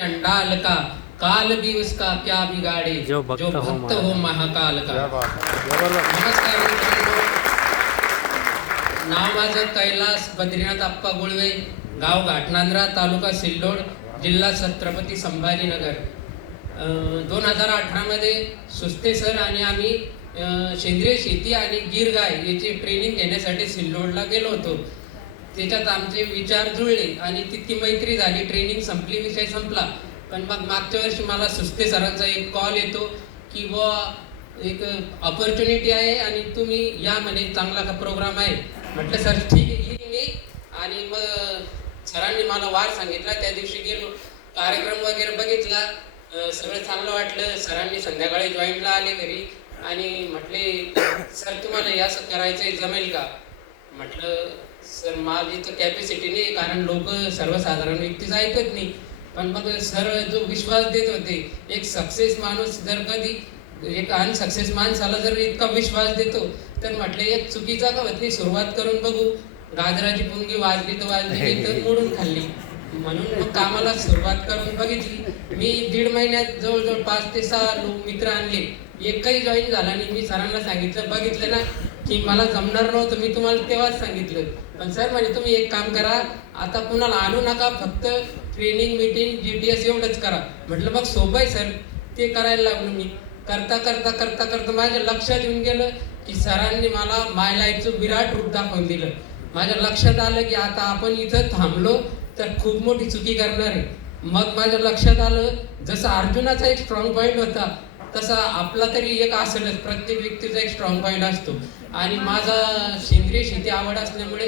चंडाल का काल भी उसका क्या बिगाड़े जो भक्त हो महाकाल का। जबरदस्त. नमस्कार मित्रांनो, नाव माझं कैलास बद्रीनाथ अप्पा गुळवे, गाव घाटनांद्रा, तालुका सिल्लोड, जिल्हा छत्रपती संभाजीनगर. 2018 मध्ये सुस्ते सर आणि आम्ही सेंद्रिय शेती आणि गीर गाय याची ट्रेनिंग घेण्यासाठी सिल्लोडला गेलो होतो. त्याच्यात आमचे विचार जुळले आणि तितकी मैत्री झाली. ट्रेनिंग संपली, विषय संपला. पण मग मागच्या वर्षी मला सुस्ते सरांचा एक कॉल येतो की बुवा एक ऑपॉर्च्युनिटी आहे आणि तुम्ही या म्हणे, चांगला का प्रोग्राम आहे. म्हटलं सर ठीक आहे, येईन मी. आणि मग सरांनी मला वार सांगितला. त्या दिवशी गेलो, कार्यक्रम वगैरे बघितला, सगळं चांगलं वाटलं. सरांनी संध्याकाळी जॉईनला आले घरी आणि म्हटले सर तुम्हाला हे असं करायचं जमेल का. म्हटलं सर माझी तर कॅपॅसिटी नाही, कारण लोक सर्वसाधारण व्यक्तीच ऐकत नाही. पण मग सर जो विश्वास देत होते, एक सक्सेस माणूस जर कधी एक अनसक्सेस माणसाला जर इतका विश्वास देतो, तर म्हटलं एक चुकीचा का होत नाही, सुरुवात करून बघू. गाजराची पुंगी वाजली तर वाजली, तर मोडून खाल्ली. म्हणून मग कामाला सुरुवात करून बघितली. मी 1.5 महिन्यात जवळजवळ 5 ते 6 लोक मित्र आणले. एकही जॉईन झाला आणि मी सरांना सांगितलं, बघितलं ना की मला जमणार नव्हतं, मी तुम्हाला तेव्हाच सांगितलं. पण सर म्हणजे तुम्ही एक काम करा, आता कुणाला आणू नका, फक्त ट्रेनिंग मीटिंग GTS एवढंच करा. म्हटलं मग सोबत सर ते करायला लागलो. मी करता करता करता करता माझ्या लक्षात येऊन गेलं की सरांनी मला माय लाईफचं विराट रूप दाखवून दिलं. माझ्या लक्षात आलं की आता आपण इथं थांबलो तर खूप मोठी चुकी करणार आहे. मग माझ्या लक्षात आलं, जसं अर्जुनाचा एक स्ट्रॉंग पॉईंट होता, तसा आपला तरी एक असेलच. प्रत्येक व्यक्तीचा एक स्ट्रॉंग पॉईंट असतो. आणि माझा सेंद्रिय शेती आवड असल्यामुळे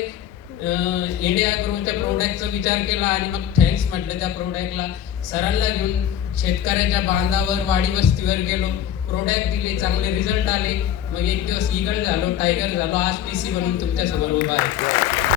इंडिया ॲग्रोच्या प्रोडक्टचा विचार केला आणि मग थँक्स म्हटलं त्या प्रोडक्टला. सरांना घेऊन शेतकऱ्याच्या बांधावर, वाडी वस्तीवर गेलो, प्रोडक्ट दिले, चांगले रिझल्ट आले. मग एक दिवस ईगल झालो, टायगर झालो, आज TC बनून तुमच्यासमोर उभा आहे.